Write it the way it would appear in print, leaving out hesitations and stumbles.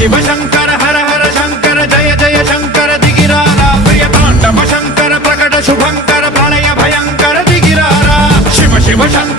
शिव शंकर हर हर शंकर जय जय शंकर दिगिरारा प्रिय तांडव शंकर प्रकट शुभंकर प्रलय भयंकर दिगिरारा शिव शिव शंकर